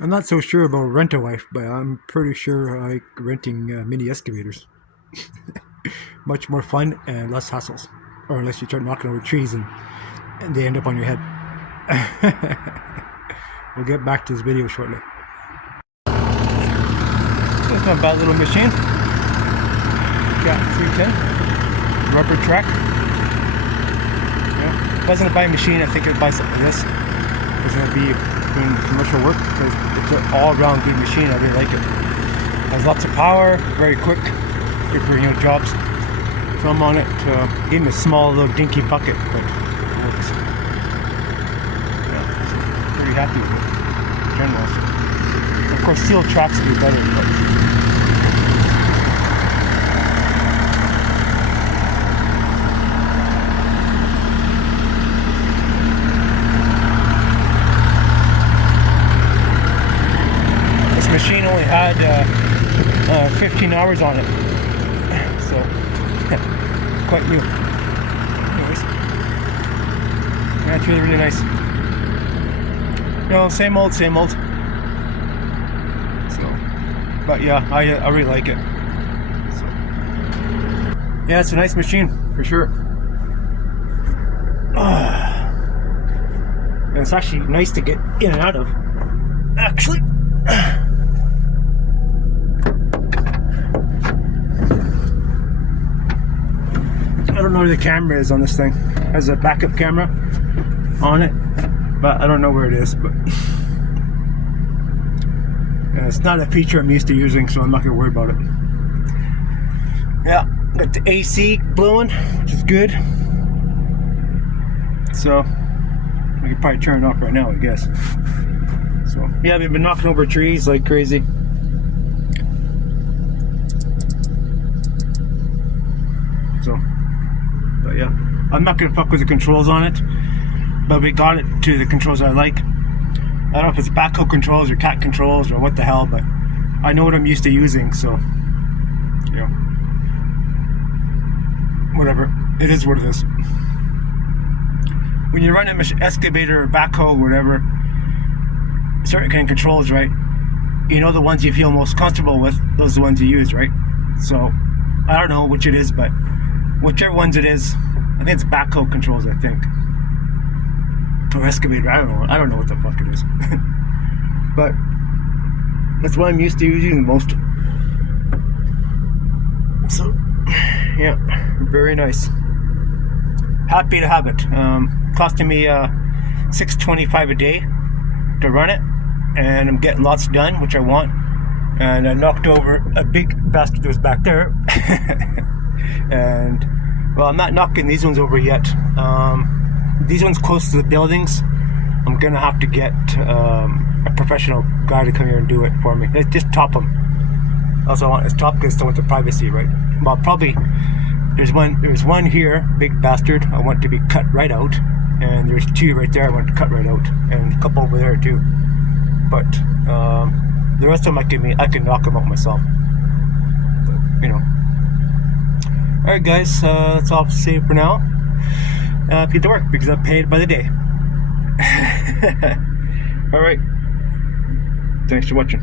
I'm not so sure about rent-a-wife, but I'm pretty sure I like renting mini excavators. Much more fun and less hassles. Or unless you start knocking over trees and they end up on your head. We'll get back to this video shortly. So it's not a bad little machine. Got 310. Rubber track. Yeah. If I was going to buy a machine, I think I'd buy something like this. It's going to be doing commercial work because it's an all-round good machine. I really like it. Has lots of power, very quick, good for jobs. So I'm on it. Even a small little dinky bucket, but it works. Yeah, pretty happy with it. General. Of course, steel tracks would be better, but. Machine only had 15 hours on it, so quite new. Anyways, yeah, it's really nice. Same old. So, but yeah, I really like it. So, yeah, it's a nice machine for sure. And it's actually nice to get in and out of. Actually. I don't know where the camera is on this thing. It has a backup camera on it, but I don't know where it is. But it's not a feature I'm used to using, so I'm not gonna worry about it. Yeah, got the AC blowing, which is good. So we can probably turn it off right now, I guess. So yeah, we've been knocking over trees like crazy. So. But yeah, I'm not gonna fuck with the controls on it, but we got it to the controls I like. I don't know if it's backhoe controls or cat controls or what the hell, but I know what I'm used to using, so whatever. It is what it is. When you run an excavator or backhoe or whatever, certain kind of controls, right? You know the ones you feel most comfortable with, those are the ones you use, right? So I don't know which it is, but whichever ones it is, I think it's backhoe controls, I think. Or excavator, I don't know what the fuck it is. But that's what I'm used to using the most. So, yeah, very nice. Happy to have it. Costing me $6.25 a day to run it, and I'm getting lots done, which I want. And I knocked over a big bastard that was back there. And well, I'm not knocking these ones over yet. These ones close to the buildings, I'm gonna have to get a professional guy to come here and do it for me. Just top them. Also, I want is top because I want the privacy, right? Well, probably there's one here, big bastard. I want to be cut right out, and there's two right there. I want to cut right out, and a couple over there too. But the rest of them I can knock them out myself. But, Alright guys, that's all to say for now. Get to work because I'm paid by the day. Alright. Thanks for watching.